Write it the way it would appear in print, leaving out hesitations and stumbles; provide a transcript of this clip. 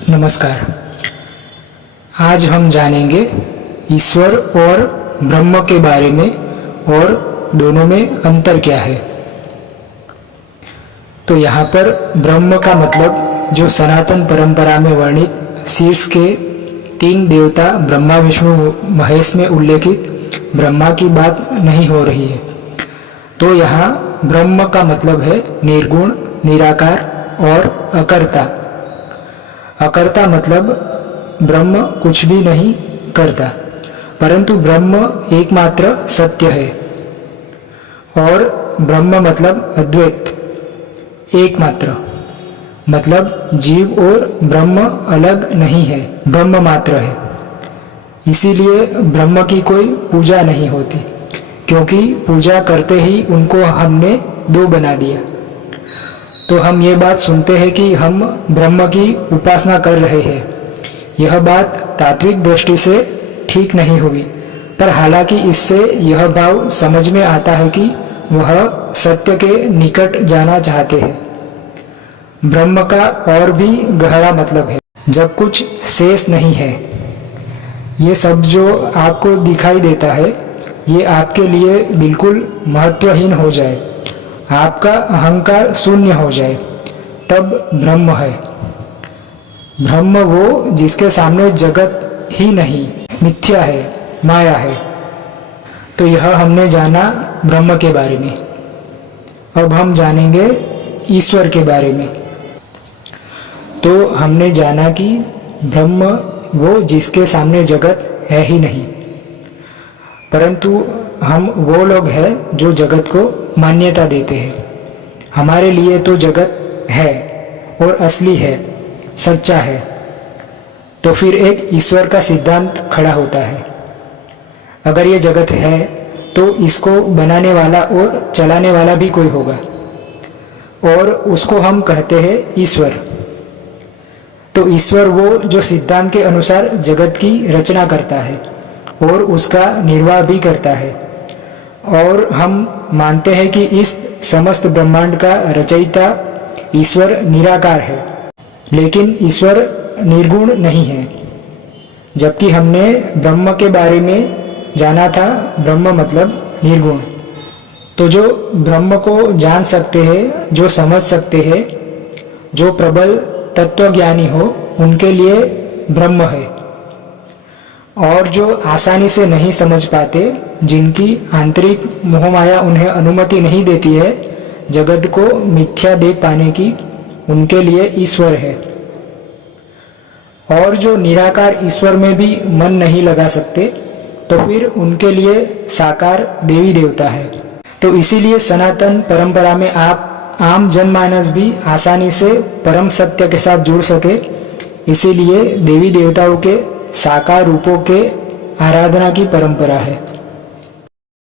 नमस्कार। आज हम जानेंगे ईश्वर और ब्रह्म के बारे में और दोनों में अंतर क्या है। तो यहाँ पर ब्रह्म का मतलब जो सनातन परंपरा में वर्णित शीर्ष के 3 देवता ब्रह्मा विष्णु महेश में उल्लेखित ब्रह्मा की बात नहीं हो रही है। तो यहाँ ब्रह्म का मतलब है निर्गुण, निराकार और अकर्ता। अकर्ता मतलब ब्रह्म कुछ भी नहीं करता, परंतु ब्रह्म एकमात्र सत्य है। और ब्रह्म मतलब अद्वैत, एकमात्र, मतलब जीव और ब्रह्म अलग नहीं है, ब्रह्म मात्र है। इसीलिए ब्रह्म की कोई पूजा नहीं होती, क्योंकि पूजा करते ही उनको हमने 2 बना दिया। तो हम ये बात सुनते हैं कि हम ब्रह्म की उपासना कर रहे हैं। यह बात तात्विक दृष्टि से ठीक नहीं हुई, पर हालांकि इससे यह भाव समझ में आता है कि वह सत्य के निकट जाना चाहते हैं। ब्रह्म का और भी गहरा मतलब है, जब कुछ शेष नहीं है। ये सब जो आपको दिखाई देता है, ये आपके लिए बिल्कुल महत्वहीन हो जाए, आपका अहंकार शून्य हो जाए, तब ब्रह्म है। ब्रह्म वो जिसके सामने जगत ही नहीं, मिथ्या है, माया है। तो यह हमने जाना ब्रह्म के बारे में। अब हम जानेंगे ईश्वर के बारे में। तो हमने जाना कि ब्रह्म वो जिसके सामने जगत है ही नहीं, परंतु हम वो लोग हैं जो जगत को मान्यता देते हैं। हमारे लिए तो जगत है और असली है, सच्चा है। तो फिर एक ईश्वर का सिद्धांत खड़ा होता है। अगर ये जगत है तो इसको बनाने वाला और चलाने वाला भी कोई होगा, और उसको हम कहते हैं ईश्वर। तो ईश्वर वो जो सिद्धांत के अनुसार जगत की रचना करता है और उसका निर्वाह भी करता है। और हम मानते हैं कि इस समस्त ब्रह्मांड का रचयिता ईश्वर निराकार है, लेकिन ईश्वर निर्गुण नहीं है। जबकि हमने ब्रह्म के बारे में जाना था, ब्रह्म मतलब निर्गुण। तो जो ब्रह्म को जान सकते हैं, जो समझ सकते हैं, जो प्रबल तत्वज्ञानी हो, उनके लिए ब्रह्म है। और जो आसानी से नहीं समझ पाते, जिनकी आंतरिक मोहमाया उन्हें अनुमति नहीं देती है जगत को मिथ्या देख पाने की, उनके लिए ईश्वर है। और जो निराकार ईश्वर में भी मन नहीं लगा सकते, तो फिर उनके लिए साकार देवी देवता है। तो इसीलिए सनातन परंपरा में आप आम जनमानस भी आसानी से परम सत्य के साथ जुड़ सके, इसीलिए देवी देवताओं के साकार रूपों के आराधना की परंपरा है।